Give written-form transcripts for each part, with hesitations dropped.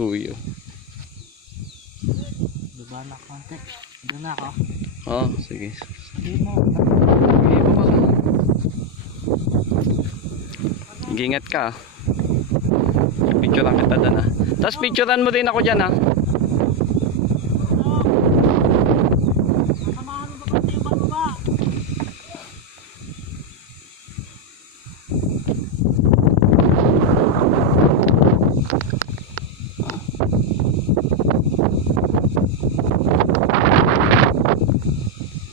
Kuya. Baba na konti. Doon na ako. Oh, sige. Hindi mo. Ingat ka. Picturean kita doon ah. Tapos picturean mo din ako dyan ah. Samahan mo ba konti yung bababa?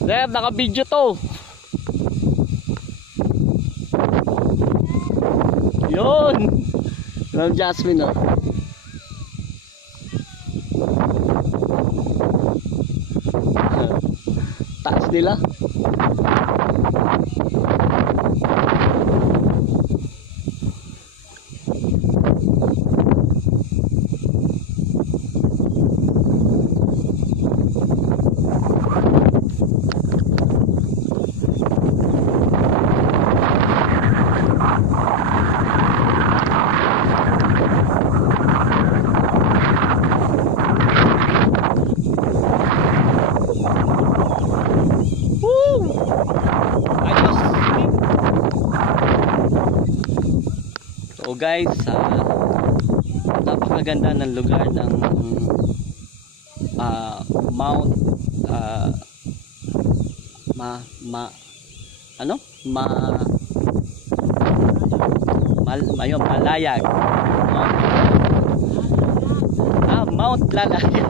Sir, naka-video to. Yun. Ma'am Jasmine oh. Taas nila. So guys, napakaganda ng lugar ng Mount Malayag. Mount Lalayag.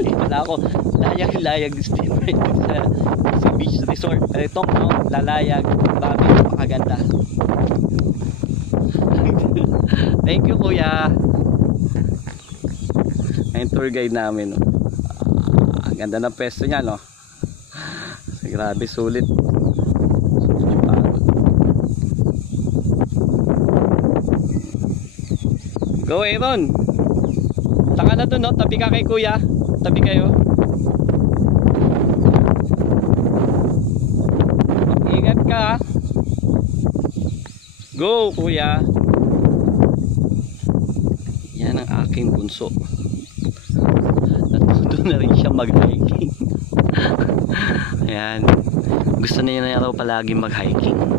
Hindi pala ako. Layag sa beach resort. Itong Mount Lalayag. Grabe, napakaganda. Thank you kuya. Ang tour guide namin no. Ang ganda ng pwesto niya no. Grabe sulit. Go Aaron. Taka na dun no. Tabi ka kay kuya. Tabi kayo. Ingat ka. Go kuya. Yan ang aking bunso. Natuto na rin siya mag-hiking. Ayan. Gusto niya na raw palagi mag-hiking.